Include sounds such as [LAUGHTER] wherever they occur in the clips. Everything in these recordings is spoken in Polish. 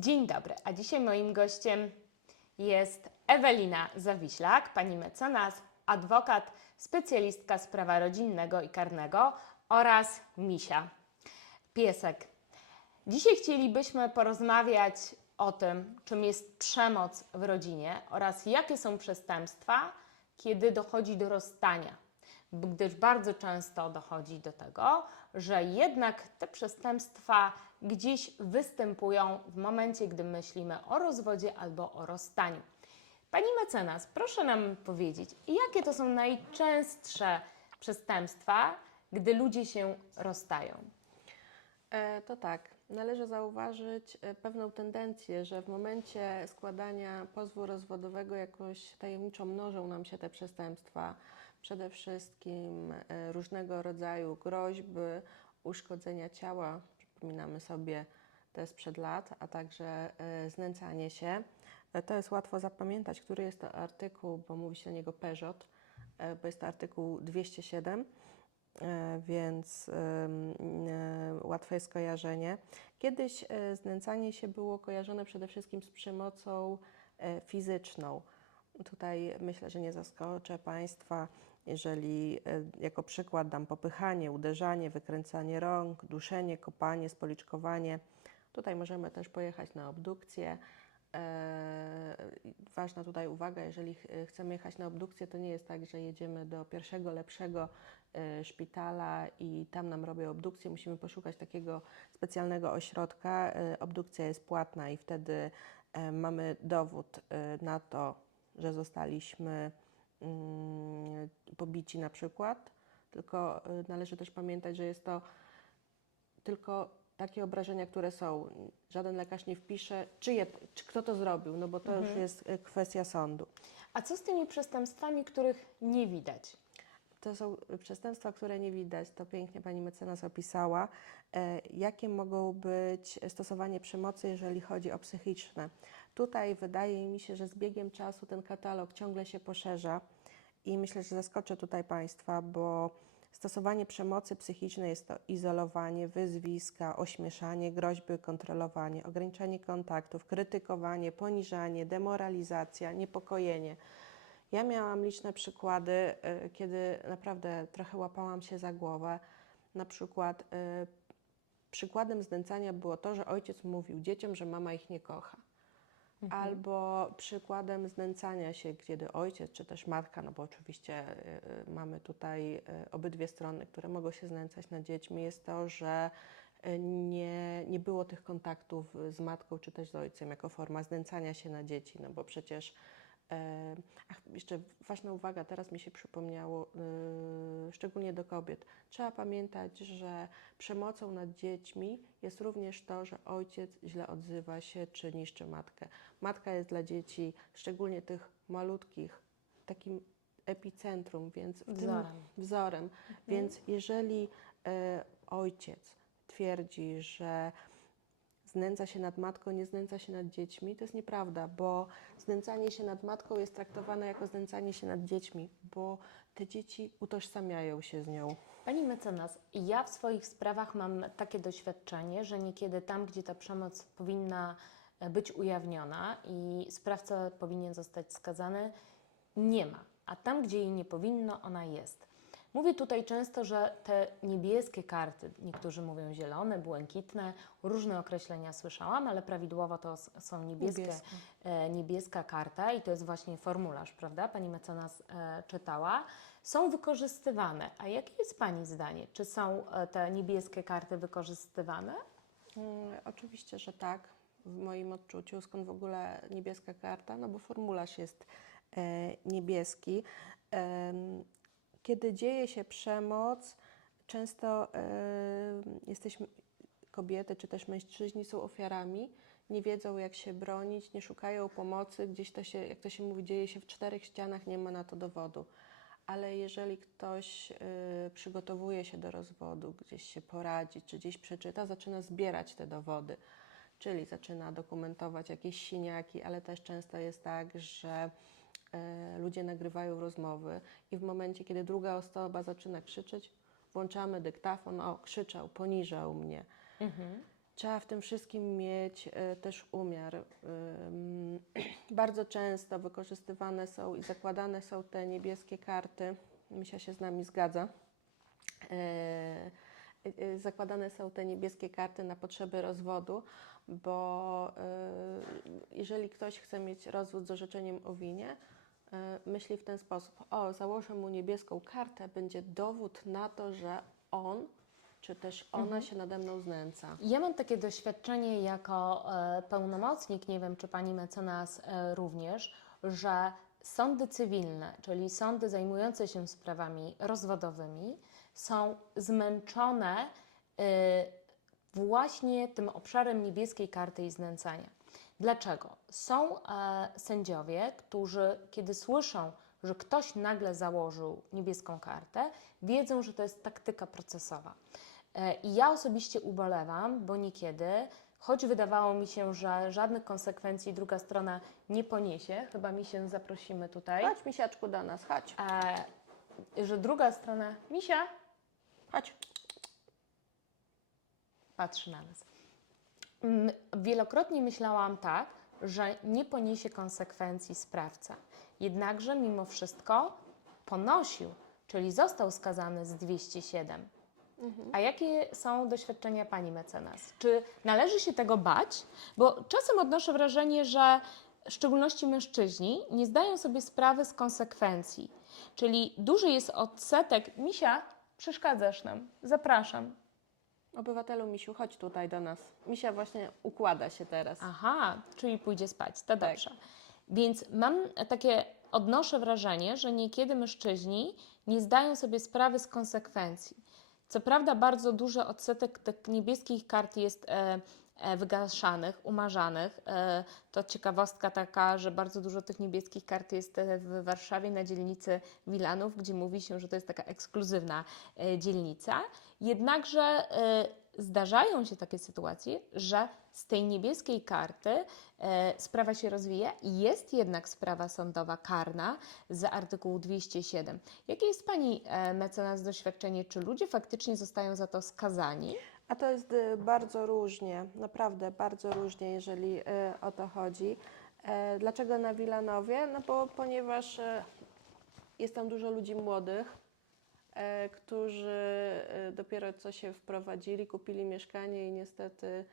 Dzień dobry, a dzisiaj moim gościem jest Ewelina Zawiślak, pani mecenas, adwokat, specjalistka z prawa rodzinnego i karnego oraz Misia, piesek. Dzisiaj chcielibyśmy porozmawiać o tym, czym jest przemoc w rodzinie oraz jakie są przestępstwa, kiedy dochodzi do rozstania. Gdyż bardzo często dochodzi do tego, że jednak te przestępstwa gdzieś występują w momencie, gdy myślimy o rozwodzie albo o rozstaniu. Pani mecenas, proszę nam powiedzieć, jakie to są najczęstsze przestępstwa, gdy ludzie się rozstają? E, To tak, należy zauważyć e, pewną tendencję, że w momencie składania pozwu rozwodowego jakoś tajemniczo mnożą nam się te przestępstwa. Przede wszystkim e, różnego rodzaju groźby, uszkodzenia ciała, przypominamy sobie te sprzed lat, a także e, znęcanie się. E, To jest łatwo zapamiętać, który jest to artykuł, bo mówi się na niego PEżot, e, bo jest to artykuł 207. E, więc łatwe jest kojarzenie. Kiedyś znęcanie się było kojarzone przede wszystkim z przemocą fizyczną. Tutaj myślę, że nie zaskoczę Państwa, jeżeli e, jako przykład dam popychanie, uderzanie, wykręcanie rąk, duszenie, kopanie, spoliczkowanie. Tutaj możemy też pojechać na obdukcję. E, Ważna tutaj uwaga, jeżeli ch- chcemy jechać na obdukcję, to nie jest tak, że jedziemy do pierwszego, lepszego e, szpitala i tam nam robią obdukcję. Musimy poszukać takiego specjalnego ośrodka. E, Obdukcja jest płatna i wtedy e, mamy dowód e, na to, że zostaliśmy pobici na przykład. Tylko e, należy też pamiętać, że jest to tylko takie obrażenia, które są. Żaden lekarz nie wpisze, czyje, czy kto to zrobił, no bo to już jest e, kwestia sądu. A co z tymi przestępstwami, których nie widać? To są przestępstwa, które nie widać. To pięknie pani mecenas opisała. E, jakie mogą być stosowanie przemocy, jeżeli chodzi o psychiczne? Tutaj wydaje mi się, że z biegiem czasu ten katalog ciągle się poszerza i myślę, że zaskoczę tutaj państwa, bo stosowanie przemocy psychicznej jest to izolowanie, wyzwiska, ośmieszanie, groźby, kontrolowanie, ograniczanie kontaktów, krytykowanie, poniżanie, demoralizacja, niepokojenie. Ja miałam liczne przykłady, y, kiedy naprawdę trochę łapałam się za głowę. Na przykład y, przykładem znęcania było to, że ojciec mówił dzieciom, że mama ich nie kocha. Albo przykładem znęcania się, kiedy ojciec czy też matka, no bo oczywiście y, y, mamy tutaj y, obydwie strony, które mogą się znęcać nad dziećmi, jest to, że nie, nie było tych kontaktów z matką czy też z ojcem jako forma znęcania się na dzieci, no bo przecież E, Ach, jeszcze ważna uwaga, teraz mi się przypomniało, yy, szczególnie do kobiet. Trzeba pamiętać, że przemocą nad dziećmi jest również to, że ojciec źle odzywa się czy niszczy matkę. Matka jest dla dzieci, szczególnie tych malutkich, takim epicentrum, więc Wzorem. wzorem. Więc jeżeli e, ojciec twierdzi, że znęca się nad matką, nie znęca się nad dziećmi, to jest nieprawda, bo znęcanie się nad matką jest traktowane jako znęcanie się nad dziećmi, bo te dzieci utożsamiają się z nią. Pani mecenas, ja w swoich sprawach mam takie doświadczenie, że niekiedy tam, gdzie ta przemoc powinna e, być ujawniona i sprawca powinien zostać skazany, nie ma. A tam, gdzie jej nie powinno, ona jest. Mówię tutaj często, że te niebieskie karty, niektórzy mówią zielone, błękitne, różne określenia słyszałam, ale prawidłowo to są niebieskie, Niebieskie. e, niebieska karta i to jest właśnie formularz, prawda? Pani mecenas e, czytała. Są wykorzystywane. A jakie jest Pani zdanie? Czy są e, te niebieskie karty wykorzystywane? Mm, Oczywiście, że tak. W moim odczuciu, skąd w ogóle niebieska karta? No bo formularz jest e, niebieski. Em, kiedy dzieje się przemoc, często e, jesteśmy, kobiety czy też mężczyźni są ofiarami, nie wiedzą jak się bronić, nie szukają pomocy, gdzieś to się, jak to się mówi, dzieje się w czterech ścianach, nie ma na to dowodu. Ale jeżeli ktoś y, przygotowuje się do rozwodu, gdzieś się poradzi, czy gdzieś przeczyta, zaczyna zbierać te dowody. Czyli zaczyna dokumentować jakieś siniaki, ale też często jest tak, że e, ludzie nagrywają rozmowy i w momencie, kiedy druga osoba zaczyna krzyczeć, włączamy dyktafon, o, krzyczał, poniżał mnie. trzeba w tym wszystkim mieć e, też umiar. Ym, [CLEARS THROAT] Bardzo często wykorzystywane są i zakładane są te niebieskie karty. Misia się z nami zgadza. E, e, Zakładane są te niebieskie karty na potrzeby rozwodu, bo e, jeżeli ktoś chce mieć rozwód z orzeczeniem o winie, e, myśli w ten sposób: O, założę mu niebieską kartę, będzie dowód na to, że on czy też ona się nade mną znęca. Ja mam takie doświadczenie jako e, pełnomocnik, nie wiem czy pani mecenas e, również, że sądy cywilne, czyli sądy zajmujące się sprawami rozwodowymi, są zmęczone e, właśnie tym obszarem niebieskiej karty i znęcania. Dlaczego? Są e, sędziowie, którzy, kiedy słyszą, że ktoś nagle założył niebieską kartę, wiedzą, że to jest taktyka procesowa. E, I ja osobiście ubolewam, bo niekiedy, choć wydawało mi się, że żadnych konsekwencji druga strona nie poniesie, chyba mi się zaprosimy tutaj, Chodź, misiaczku, do nas, chodź, e, że druga strona, misia, chodź. patrzy na nas. Mm, Wielokrotnie myślałam tak, że nie poniesie konsekwencji sprawca. Jednakże mimo wszystko ponosił, czyli został skazany z 207. A jakie są doświadczenia pani mecenas? Czy należy się tego bać? Bo czasem odnoszę wrażenie, że w szczególności mężczyźni nie zdają sobie sprawy z konsekwencji. Czyli duży jest odsetek. Misia, przeszkadzasz nam. Zapraszam. Obywatelu Misiu, chodź tutaj do nas. Misia właśnie układa się teraz. Aha, czyli pójdzie spać, to Tak. dobrze. Więc mam takie, odnoszę wrażenie, że niekiedy mężczyźni nie zdają sobie sprawy z konsekwencji. Co prawda bardzo duży odsetek tych niebieskich kart jest e, wygaszanych, umarzanych. E, to ciekawostka taka, że bardzo dużo tych niebieskich kart jest e, w Warszawie na dzielnicy Wilanów, gdzie mówi się, że to jest taka ekskluzywna e, dzielnica. Jednakże e, zdarzają się takie sytuacje, że z tej niebieskiej karty e, sprawa się rozwija i jest jednak sprawa sądowa karna z artykułu 207. Jakie jest Pani e, mecenas doświadczenie? Czy ludzie faktycznie zostają za to skazani? A to jest y, bardzo różnie, naprawdę bardzo różnie, jeżeli y, o to chodzi. E, Dlaczego na Wilanowie? No bo ponieważ e, jest tam dużo ludzi młodych, e, którzy e, dopiero co się wprowadzili, kupili mieszkanie i niestety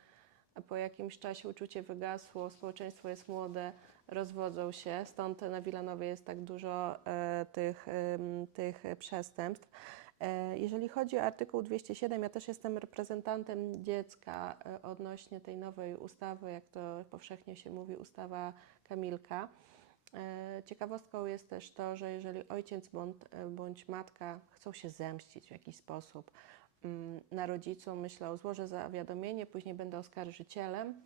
po jakimś czasie uczucie wygasło, społeczeństwo jest młode, rozwodzą się, stąd na Wilanowie jest tak dużo e, tych, tych przestępstw. E, Jeżeli chodzi o artykuł 207, ja też jestem reprezentantem dziecka e, odnośnie tej nowej ustawy, jak to powszechnie się mówi, ustawa Kamilka. E, Ciekawostką jest też to, że jeżeli ojciec bądź, matka chcą się zemścić w jakiś sposób mm, na rodzicu, myślą, złożę zawiadomienie, później będę oskarżycielem.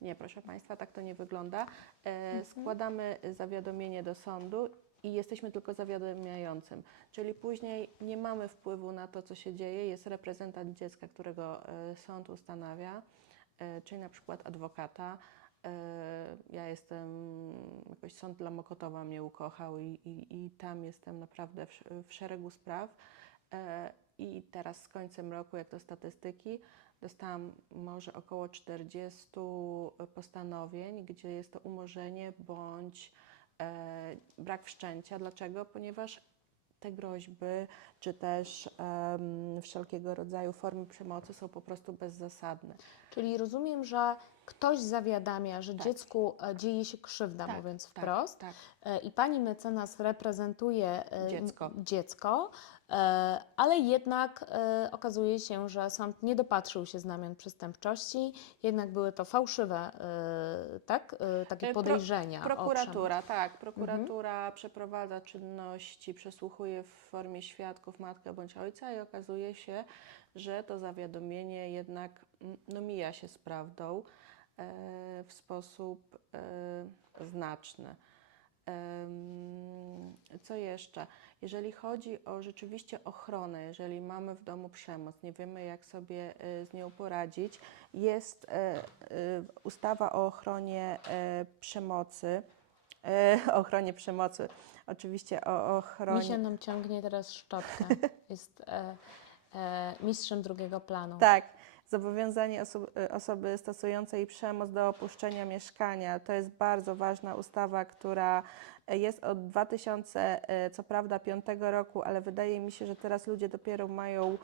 Nie, proszę Państwa, tak to nie wygląda. E, Składamy zawiadomienie do sądu i jesteśmy tylko zawiadamiającym. Czyli później nie mamy wpływu na to, co się dzieje. Jest reprezentant dziecka, którego e, sąd ustanawia, e, czyli na przykład adwokata. E, Ja jestem, jakoś sąd dla Mokotowa mnie ukochał i, i, i tam jestem naprawdę w, w szeregu spraw. I teraz z końcem roku, jak to statystyki, dostałam może około 40 postanowień, gdzie jest to umorzenie bądź brak wszczęcia. Dlaczego? Ponieważ te groźby, czy też em, wszelkiego rodzaju formy przemocy są po prostu bezzasadne. Czyli rozumiem, że ktoś zawiadamia, że Tak. dziecku e, dzieje się krzywda, Tak, mówiąc tak, wprost, tak. E, i pani mecenas reprezentuje e, Dziecko. dziecko ale jednak okazuje się, że sąd nie dopatrzył się znamion przestępczości, jednak były to fałszywe tak, takie pro- podejrzenia. o przemoc. Prokuratura, tak. Prokuratura przeprowadza czynności, przesłuchuje w formie świadków matkę bądź ojca i okazuje się, że to zawiadomienie jednak mm, no, mija się z prawdą e, w sposób e, znaczny. Co jeszcze? Jeżeli chodzi o rzeczywiście ochronę, jeżeli mamy w domu przemoc, nie wiemy jak sobie e, z nią poradzić, jest ustawa o ochronie przemocy, [LAUGHS] o ochronie przemocy, oczywiście o ochronie. Misia nam ciągnie teraz szczotkę. [LAUGHS] Jest e, e, mistrzem drugiego planu. Tak, zobowiązanie oso- y, osoby stosującej przemoc do opuszczenia mieszkania. To jest bardzo ważna ustawa, która jest od 2000, y, co prawda, 5 roku, ale wydaje mi się, że teraz ludzie dopiero mają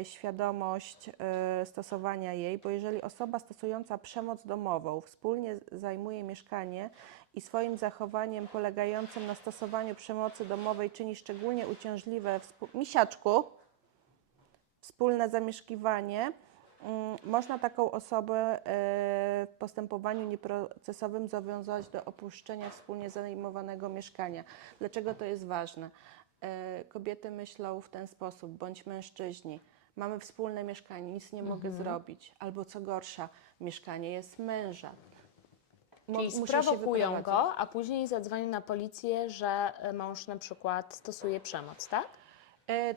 y, świadomość stosowania jej, bo jeżeli osoba stosująca przemoc domową wspólnie zajmuje mieszkanie i swoim zachowaniem polegającym na stosowaniu przemocy domowej czyni szczególnie uciążliwe współ- misiaczku, wspólne zamieszkiwanie, mm, można taką osobę e, w postępowaniu nieprocesowym zobowiązać do opuszczenia wspólnie zajmowanego mieszkania. Dlaczego to jest ważne? E, Kobiety myślą w ten sposób, bądź mężczyźni. Mamy wspólne mieszkanie, nic nie mogę zrobić. Albo co gorsza, mieszkanie jest męża. Mo- Czyli sprowokują wyprowadzić. go, a później zadzwonią na policję, że e, mąż na przykład stosuje przemoc, tak? E,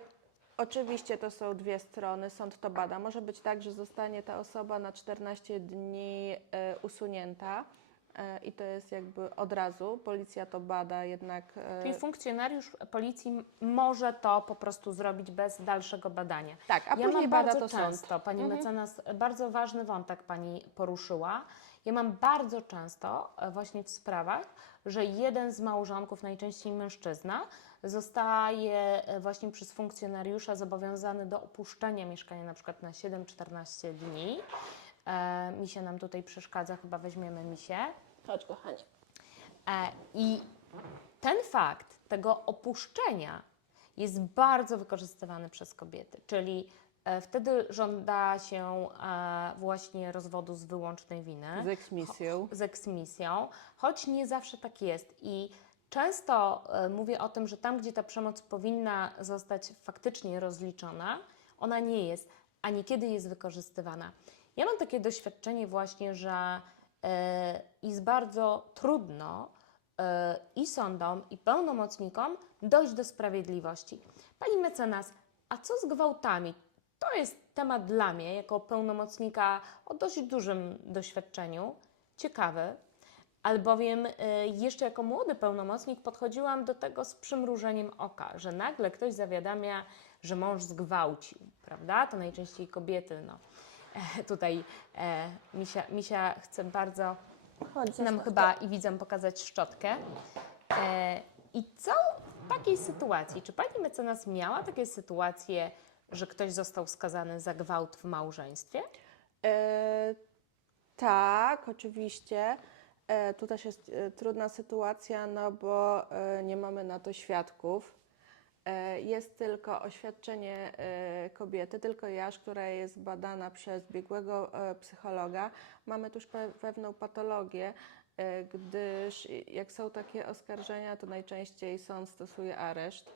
oczywiście to są dwie strony, sąd to bada. Może być tak, że zostanie ta osoba na 14 dni e, usunięta e, i to jest jakby od razu. Policja to bada, jednak. E, Czyli funkcjonariusz policji może to po prostu zrobić bez dalszego badania. tak, a ja później bada bardzo to sąd. często, Pani mecenas, bardzo ważny wątek Pani poruszyła. Ja mam bardzo często e, właśnie w sprawach, że jeden z małżonków, najczęściej mężczyzna, zostaje e, właśnie przez funkcjonariusza zobowiązany do opuszczenia mieszkania na przykład na 7-14 dni. E, Misia nam tutaj przeszkadza, chyba weźmiemy Misię. Chodź, kochanie. E, I ten fakt tego opuszczenia jest bardzo wykorzystywany przez kobiety, czyli wtedy żąda się e, właśnie rozwodu z wyłącznej winy Z eksmisją. z eksmisją, choć nie zawsze tak jest. I często e, mówię o tym, że tam, gdzie ta przemoc powinna zostać faktycznie rozliczona, ona nie jest, a niekiedy jest wykorzystywana. Ja mam takie doświadczenie właśnie, że e, jest bardzo trudno e, i sądom, i pełnomocnikom dojść do sprawiedliwości. Pani mecenas, a co z gwałtami? To jest temat dla mnie, jako pełnomocnika o dość dużym doświadczeniu, ciekawy, albowiem y, jeszcze jako młody pełnomocnik podchodziłam do tego z przymrużeniem oka, że nagle ktoś zawiadamia, że mąż zgwałcił, prawda? To najczęściej kobiety, no. E, tutaj e, Misia, Misia chce bardzo Chodź, nam chyba i widzom pokazać szczotkę. E, I co w takiej sytuacji? Czy pani mecenas miała takie sytuacje, że ktoś został skazany za gwałt w małżeństwie? E, tak, oczywiście. E, tu też jest e, trudna sytuacja, no bo e, nie mamy na to świadków. E, jest tylko oświadczenie e, kobiety, tylko jaż, która jest badana przez biegłego e, psychologa. Mamy tu już pe- pewną patologię, e, gdyż jak są takie oskarżenia, to najczęściej sąd stosuje areszt.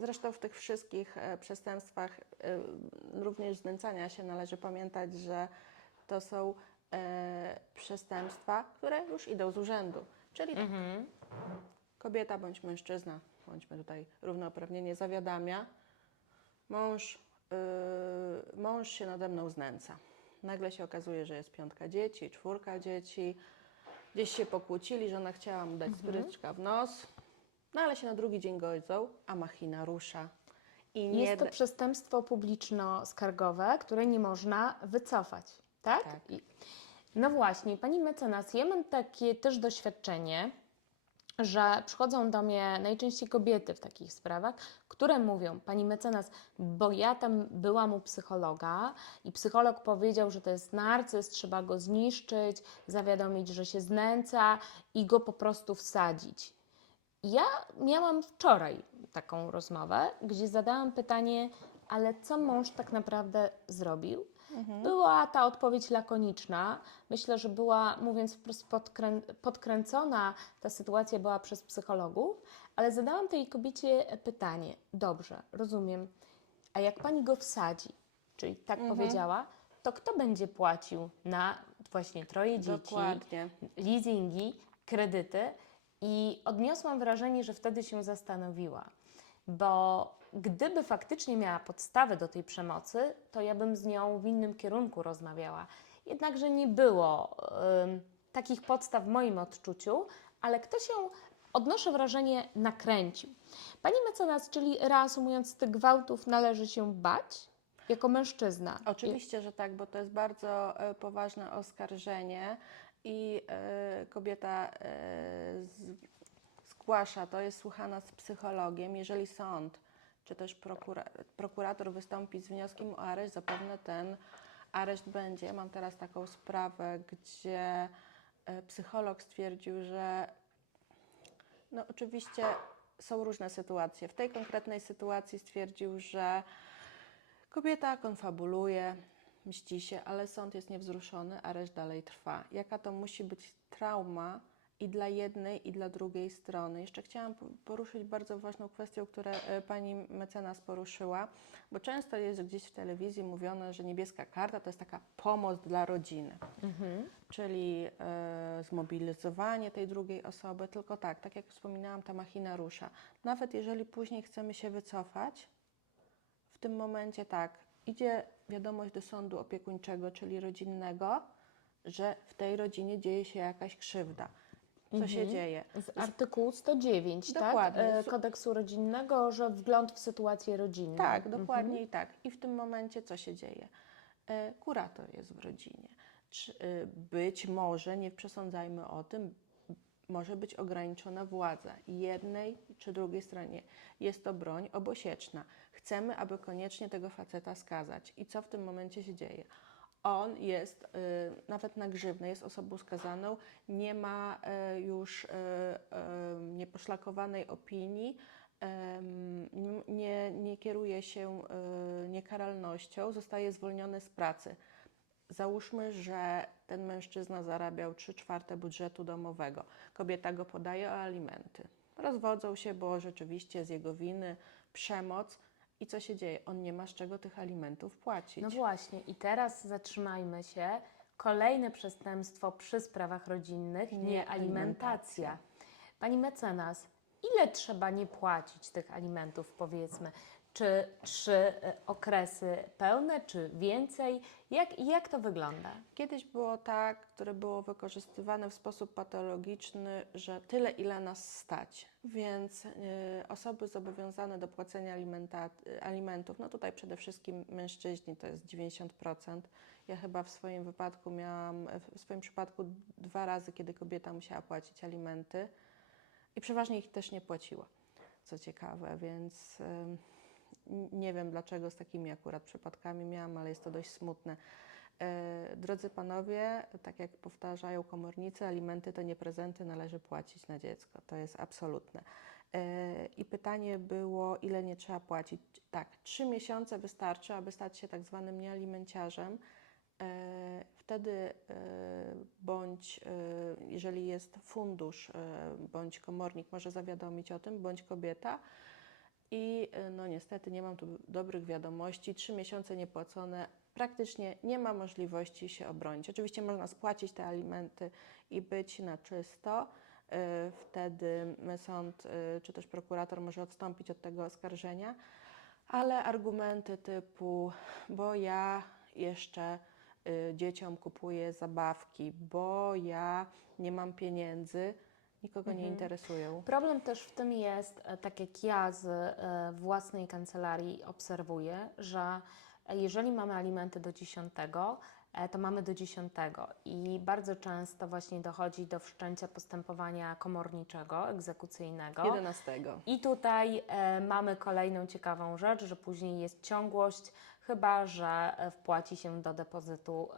Zresztą w tych wszystkich e, przestępstwach, e, również znęcania się, należy pamiętać, że to są e, przestępstwa, które już idą z urzędu. Czyli tak, Mhm. kobieta bądź mężczyzna, bądźmy tutaj równouprawnienie, zawiadamia, mąż, y, mąż się nade mną znęca. Nagle się okazuje, że jest piątka dzieci, czwórka dzieci, gdzieś się pokłócili, że ona chciała mu dać spryczka w nos, no ale się na drugi dzień godzą, a machina rusza. I nie Jest to przestępstwo publiczno-skargowe, które nie można wycofać, tak? Tak. I, no właśnie, pani mecenas, ja mam takie też doświadczenie, że przychodzą do mnie najczęściej kobiety w takich sprawach, które mówią, pani mecenas, bo ja tam byłam u psychologa i psycholog powiedział, że to jest narcyz, trzeba go zniszczyć, zawiadomić, że się znęca i go po prostu wsadzić. Ja miałam wczoraj taką rozmowę, gdzie zadałam pytanie, ale co mąż tak naprawdę zrobił? Była ta odpowiedź lakoniczna. Myślę, że była, mówiąc wprost, podkrę podkręcona ta sytuacja była przez psychologów, ale zadałam tej kobiecie pytanie: Dobrze, rozumiem, a jak pani go wsadzi, czyli tak powiedziała, to kto będzie płacił na właśnie troje dzieci? Dokładnie. leasingi, kredyty i odniosłam wrażenie, że wtedy się zastanowiła, bo gdyby faktycznie miała podstawę do tej przemocy, to ja bym z nią w innym kierunku rozmawiała. Jednakże nie było ym, takich podstaw w moim odczuciu, ale ktoś ją, odnoszę wrażenie, nakręcił. Pani mecenas, czyli reasumując, tych gwałtów należy się bać? jako mężczyzna. Oczywiście, że tak, bo to jest bardzo e, poważne oskarżenie i e, kobieta e, zgłasza to, jest słuchana z psychologiem. Jeżeli sąd czy też prokura, prokurator wystąpi z wnioskiem o areszt, zapewne ten areszt będzie. Mam teraz taką sprawę, gdzie e, psycholog stwierdził, że no oczywiście są różne sytuacje. W tej konkretnej sytuacji stwierdził, że kobieta konfabuluje, mści się, ale sąd jest niewzruszony, areszt dalej trwa. Jaka to musi być trauma i dla jednej, i dla drugiej strony. Jeszcze chciałam po- poruszyć bardzo ważną kwestię, którą e, pani mecenas poruszyła, bo często jest gdzieś w telewizji mówione, że niebieska karta to jest taka pomoc dla rodziny czyli e, zmobilizowanie tej drugiej osoby, tylko tak, tak jak wspominałam, ta machina rusza. Nawet jeżeli później chcemy się wycofać, w tym momencie tak, idzie wiadomość do sądu opiekuńczego, czyli rodzinnego, że w tej rodzinie dzieje się jakaś krzywda. Co się dzieje? Z artykułu 109, Dokładnie. tak? Kodeksu rodzinnego, że wgląd w sytuację rodzinną. Tak, dokładnie i tak. I w tym momencie co się dzieje? E, Kurator jest w rodzinie. E, być może, nie przesądzajmy o tym, może być ograniczona władza jednej czy drugiej stronie. Jest to broń obosieczna. Chcemy, aby koniecznie tego faceta skazać. I co w tym momencie się dzieje? On jest y, nawet na jest osobą skazaną, nie ma y, już y, y, nieposzlakowanej opinii, em, nie, nie kieruje się y, niekaralnością, zostaje zwolniony z pracy. Załóżmy, że ten mężczyzna zarabiał 3 czwarte budżetu domowego. Kobieta go podaje o alimenty. Rozwodzą się, bo rzeczywiście z jego winy przemoc. I co się dzieje? On nie ma z czego tych alimentów płacić. No właśnie, i teraz zatrzymajmy się. Kolejne przestępstwo przy sprawach rodzinnych, niealimentacja. Pani mecenas, ile trzeba nie płacić tych alimentów, powiedzmy? Czy trzy e, okresy pełne, czy więcej? Jak, jak to wygląda? Kiedyś było tak, które było wykorzystywane w sposób patologiczny, że tyle, ile nas stać. Więc y, osoby zobowiązane do płacenia y, alimentów, no tutaj przede wszystkim mężczyźni to jest 90%. Ja chyba w swoim wypadku miałam, w swoim przypadku dwa razy, kiedy kobieta musiała płacić alimenty i przeważnie ich też nie płaciła, co ciekawe, więc. N- Nie wiem dlaczego z takimi akurat przypadkami miałam, ale jest to dość smutne. E, Drodzy panowie, tak jak powtarzają komornicy, alimenty to nie prezenty, należy płacić na dziecko. To jest absolutne. E, I pytanie było, ile nie trzeba płacić. Tak, trzy miesiące wystarczy, aby stać się tak zwanym niealimenciarzem. E, Wtedy bądź, jeżeli jest fundusz, bądź komornik może zawiadomić o tym, bądź kobieta. I y, no niestety nie mam tu dobrych wiadomości. Trzy miesiące niepłacone, praktycznie nie ma możliwości się obronić. Oczywiście można spłacić te alimenty i być na czysto. Y, Wtedy sąd y, czy też prokurator może odstąpić od tego oskarżenia, ale argumenty typu, bo ja jeszcze dzieciom kupuję zabawki, bo ja nie mam pieniędzy, nikogo nie interesują. Problem też w tym jest, e, tak jak ja z e, własnej kancelarii obserwuję, że jeżeli mamy alimenty do 10, e, to mamy do 10 i bardzo często właśnie dochodzi do wszczęcia postępowania komorniczego, egzekucyjnego. 11. I tutaj mamy kolejną ciekawą rzecz, że później jest ciągłość, chyba że wpłaci się do depozytu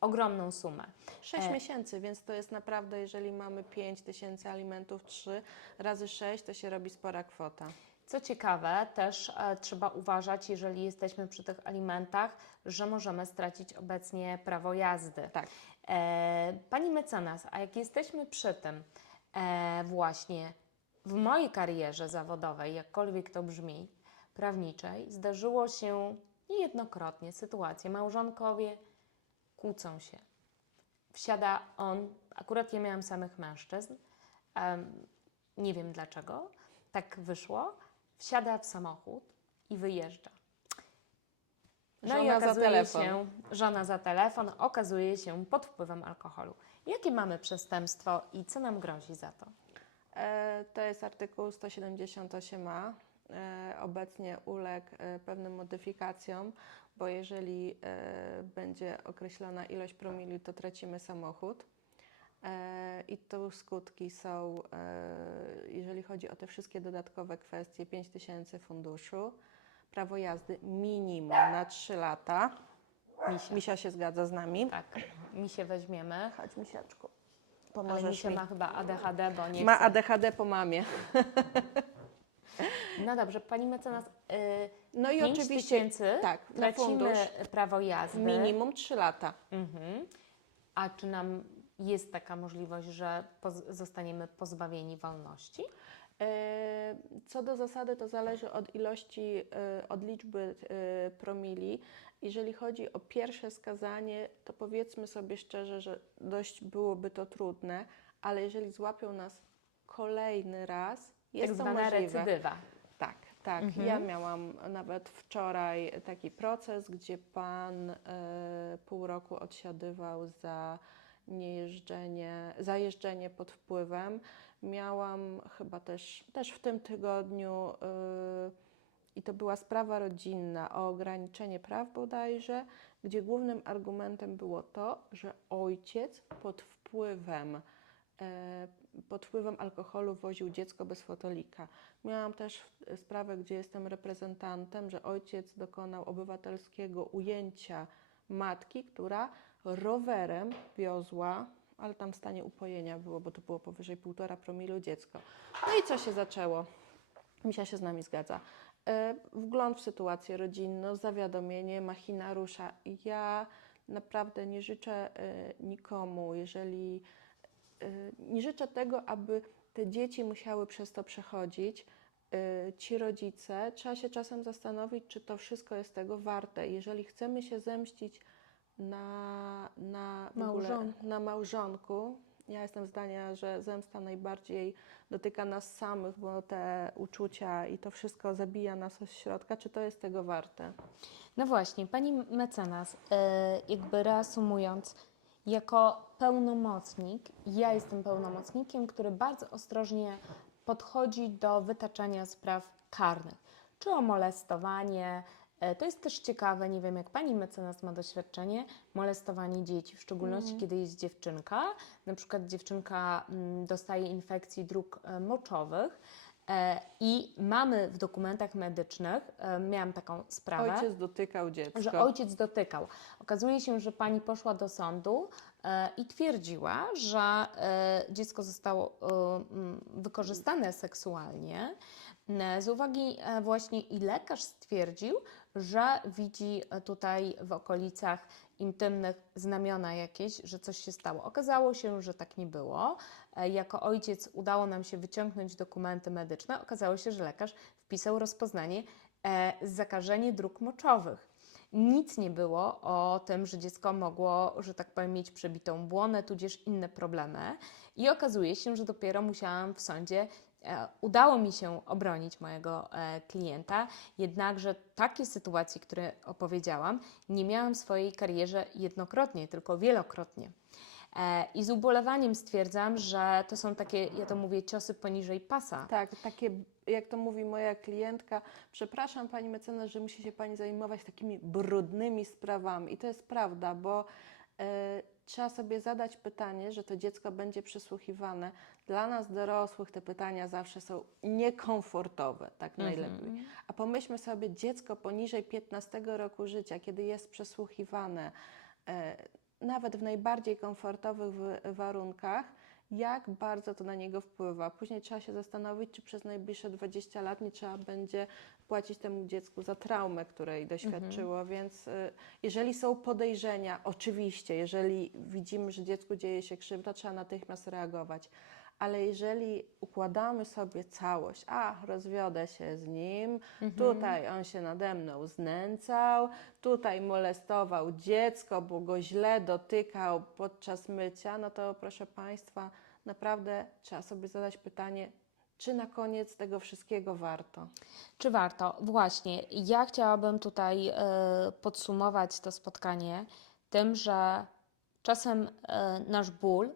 ogromną sumę. 6 E. miesięcy, więc to jest naprawdę, jeżeli mamy 5 tysięcy alimentów, 3 razy 6, to się robi spora kwota. Co ciekawe, też e, trzeba uważać, jeżeli jesteśmy przy tych alimentach, że możemy stracić obecnie prawo jazdy. Tak. E, pani mecenas, a jak jesteśmy przy tym, e, właśnie w mojej karierze zawodowej, jakkolwiek to brzmi, prawniczej, zdarzyło się niejednokrotnie sytuacje, małżonkowie kłócą się. Wsiada on, akurat ja miałam samych mężczyzn, em, nie wiem dlaczego, tak wyszło, wsiada w samochód i wyjeżdża. No i Żona za okazuje telefon. się, żona za telefon, okazuje się pod wpływem alkoholu. Jakie mamy przestępstwo i co nam grozi za to? E, to jest artykuł 178a. E, obecnie uległ e, pewnym modyfikacjom, bo jeżeli e, będzie określona ilość promili, to tracimy samochód. E, I tu skutki są, e, jeżeli chodzi o te wszystkie dodatkowe kwestie, 5 tysięcy funduszu, prawo jazdy minimum na 3 lata. Misia. Misia się zgadza z nami. Tak, misie weźmiemy. Chodź, misiaczku. Ale Pomożesz misie mi. ma chyba ADHD, bo nie Ma chce. ADHD po mamie. [LAUGHS] No dobrze, pani mecenas, y, No i 5 oczywiście tysięcy tak, na tracimy fundusz prawo jazdy. minimum 3 lata. Mhm. A czy nam jest taka możliwość, że poz- zostaniemy pozbawieni wolności? E, Co do zasady, to zależy od ilości, e, od liczby e, promili. Jeżeli chodzi o pierwsze skazanie, to powiedzmy sobie szczerze, że dość byłoby to trudne, ale jeżeli złapią nas kolejny raz, jest tak to zwana możliwe. recydywa. Tak, tak. Mhm. Ja miałam nawet wczoraj taki proces, gdzie pan e, pół roku odsiadywał za niejeżdżenie, za jeżdżenie pod wpływem. Miałam chyba też, też w tym tygodniu e, i to była sprawa rodzinna o ograniczenie praw bodajże, gdzie głównym argumentem było to, że ojciec pod wpływem e, pod wpływem alkoholu woził dziecko bez fotolika. Miałam też e, sprawę, gdzie jestem reprezentantem, że ojciec dokonał obywatelskiego ujęcia matki, która rowerem wiozła, ale tam w stanie upojenia było, bo to było powyżej 1,5 promilu dziecko. No i co się zaczęło? Misia się z nami zgadza. E, Wgląd w sytuację rodzinną, zawiadomienie, machina rusza. Ja naprawdę nie życzę e, nikomu, jeżeli nie życzę tego, aby te dzieci musiały przez to przechodzić. Y, Ci rodzice, trzeba się czasem zastanowić, czy to wszystko jest tego warte. Jeżeli chcemy się zemścić na, na, w ogóle, Małżonku. na małżonku, ja jestem zdania, że zemsta najbardziej dotyka nas samych, bo te uczucia i to wszystko zabija nas od środka. Czy to jest tego warte? No właśnie, pani mecenas, e, jakby reasumując, jako pełnomocnik, ja jestem pełnomocnikiem, który bardzo ostrożnie podchodzi do wytaczania spraw karnych, czy o molestowanie. e, To jest też ciekawe, nie wiem jak pani mecenas ma doświadczenie, molestowanie dzieci, w szczególności kiedy jest dziewczynka. Na przykład dziewczynka mm, dostaje infekcji dróg e, moczowych i mamy w dokumentach medycznych, e, miałam taką sprawę, Ojciec dotykał dziecko. że ojciec dotykał. Okazuje się, że pani poszła do sądu e, i twierdziła, że e, dziecko zostało e, wykorzystane seksualnie. E, Z uwagi e, właśnie i lekarz stwierdził, że widzi e, tutaj w okolicach intymnych znamiona jakieś, że coś się stało. Okazało się, że tak nie było. E, Jako ojciec udało nam się wyciągnąć dokumenty medyczne. Okazało się, że lekarz wpisał rozpoznanie e, zakażenie dróg moczowych. Nic nie było o tym, że dziecko mogło, że tak powiem, mieć przebitą błonę, tudzież inne problemy. I okazuje się, że dopiero musiałam w sądzie, e, udało mi się obronić mojego klienta, jednakże takie sytuacje, które opowiedziałam, nie miałam w swojej karierze jednokrotnie, tylko wielokrotnie. E, I z ubolewaniem stwierdzam, że to są takie, ja to mówię, ciosy poniżej pasa. Tak, takie, jak to mówi moja klientka, przepraszam Pani mecenas, że musi się Pani zajmować takimi brudnymi sprawami. I to jest prawda, bo e, trzeba sobie zadać pytanie, że to dziecko będzie przesłuchiwane. Dla nas dorosłych te pytania zawsze są niekomfortowe, tak najlepiej. A pomyślmy sobie, dziecko poniżej 15 roku życia, kiedy jest przesłuchiwane, e, nawet w najbardziej komfortowych warunkach, jak bardzo to na niego wpływa. Później trzeba się zastanowić, czy przez najbliższe 20 lat nie trzeba będzie płacić temu dziecku za traumę, której doświadczyło. Więc y, jeżeli są podejrzenia, oczywiście, jeżeli widzimy, że dziecku dzieje się krzywda, trzeba natychmiast reagować. Ale jeżeli układamy sobie całość, a rozwiodę się z nim, tutaj on się nade mną znęcał, tutaj molestował dziecko, bo go źle dotykał podczas mycia, no to proszę Państwa, naprawdę trzeba sobie zadać pytanie, czy na koniec tego wszystkiego warto. Czy warto? Właśnie, ja chciałabym tutaj e, podsumować to spotkanie tym, że czasem e, nasz ból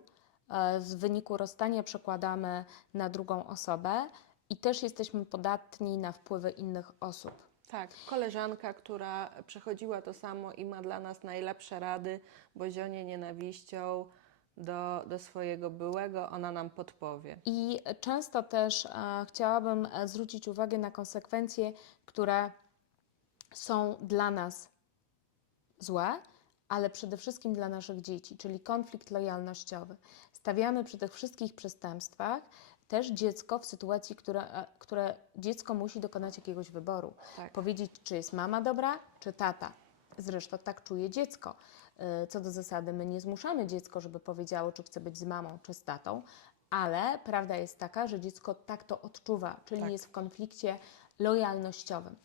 z wyniku rozstania przekładamy na drugą osobę i też jesteśmy podatni na wpływy innych osób. Tak, koleżanka, która przechodziła to samo i ma dla nas najlepsze rady, bo zionie nienawiścią do, do swojego byłego, ona nam podpowie. I często też e, chciałabym e, zwrócić uwagę na konsekwencje, które są dla nas złe, ale przede wszystkim dla naszych dzieci, czyli konflikt lojalnościowy. Stawiamy przy tych wszystkich przestępstwach też dziecko w sytuacji, które, e, które dziecko musi dokonać jakiegoś wyboru. Tak. Powiedzieć, czy jest mama dobra, czy tata. Zresztą tak czuje dziecko. Y, Co do zasady, my nie zmuszamy dziecko, żeby powiedziało, czy chce być z mamą, czy z tatą, ale prawda jest taka, że dziecko tak to odczuwa, czyli Tak. jest w konflikcie lojalnościowym.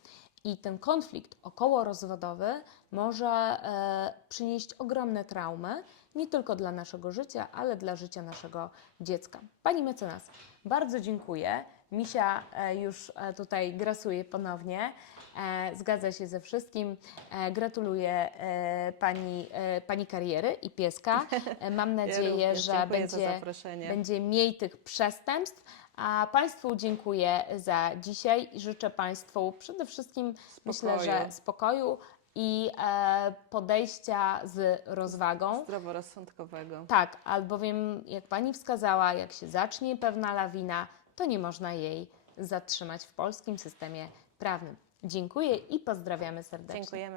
I ten konflikt okołorozwodowy może e, przynieść ogromne traumy, nie tylko dla naszego życia, ale dla życia naszego dziecka. Pani mecenas, bardzo dziękuję. Misia e, już e, tutaj grasuje ponownie. E, zgadza się ze wszystkim. Gratuluję pani, pani kariery i pieska. Mam nadzieję, również że będzie, będzie mniej tych przestępstw. A Państwu dziękuję za dzisiaj i życzę Państwu przede wszystkim, myślę, Spokoju. że spokoju i e, podejścia z rozwagą. Zdroworozsądkowego. Tak, albowiem jak Pani wskazała, jak się zacznie pewna lawina, to nie można jej zatrzymać w polskim systemie prawnym. Dziękuję i pozdrawiamy serdecznie. Dziękujemy.